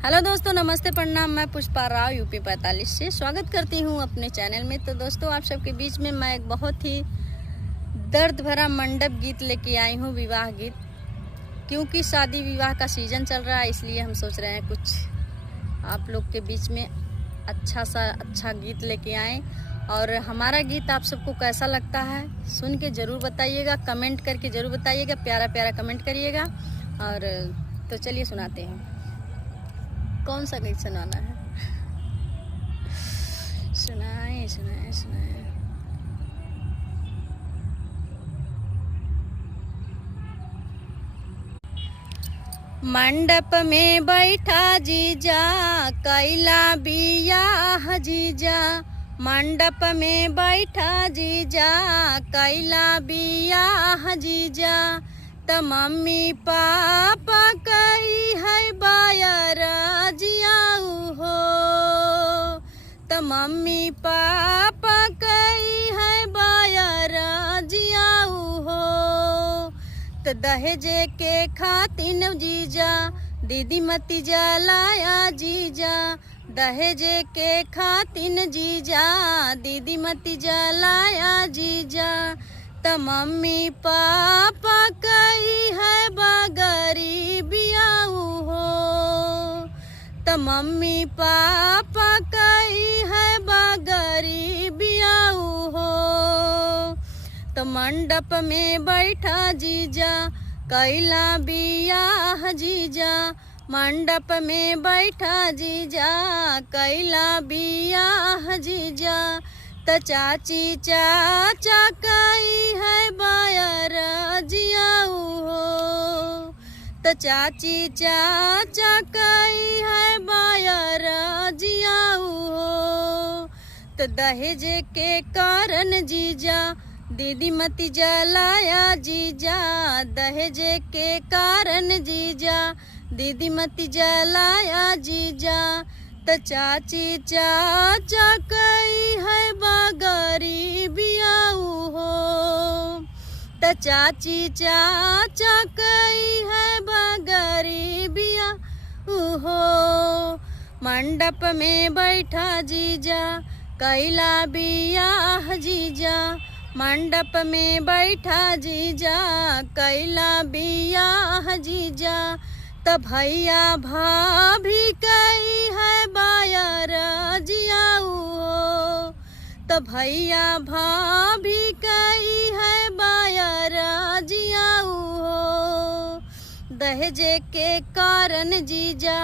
Hello दोस्तों, नमस्ते, प्रणाम। मैं पुष्पा राव यूपी 45 से स्वागत करती हूं अपने चैनल में। तो दोस्तों, आप सबके बीच में मैं एक बहुत ही दर्द भरा मंडप गीत लेके आई हूं, विवाह गीत। क्योंकि शादी विवाह का सीज़न चल रहा है, इसलिए हम सोच रहे हैं कुछ आप लोग के बीच में अच्छा गीत लेके आएँ। और हमारा गीत आप सबको कैसा लगता है सुन के ज़रूर बताइएगा, कमेंट करके ज़रूर बताइएगा, प्यारा प्यारा कमेंट करिएगा। और तो चलिए सुनाते हैं। कौन सा गीत सुनाना है? सुनाए सुनाए सुनाए। मंडप में बैठा जीजा कैला बियाह जीजा, मंडप में बैठा जीजा कैला बियाह जीजा। त मम्मी पापा कई है बायर जियाऊ हो, त मम्मी पापा कई है बायर जियाऊ हो। त दहेजे के खातिन जीजा दीदी मती जलाया जीजा, दहेजे के खातिन जीजा दीदी मती जलाया जीजा। त मम्मी पापा कई है बगरी बियाऊ हो, त मम्मी पापा कई है बगरी बियाऊ हो। तो मंडप में बैठा जीजा कैला बियाह जीजा, मंडप में बैठा जीजा कैला बियाह जीजा। त चाची चाचा कई है बायर जियाऊ हो, त चाची चाचा कई है बायर जियाऊ हो। त दहेज के कारण जीजा दीदी मती जलाया जीजा, दहेज के कारण जीजा दीदी मती जलाया जीजा। त चाची चाचा कई है बगरी बियाऊ हो, त चाची चाचा कई है बगरी बियाऊ हो। मंडप में बैठा जीजा कैला बियाह जीजा, मंडप में बैठा जीजा कैला बियाह जीजा। त भैया भाभी कई है बायर जियाऊ हो, त भैया भाभी कई है बायर जियाऊ हो। दहेज के कारण जीजा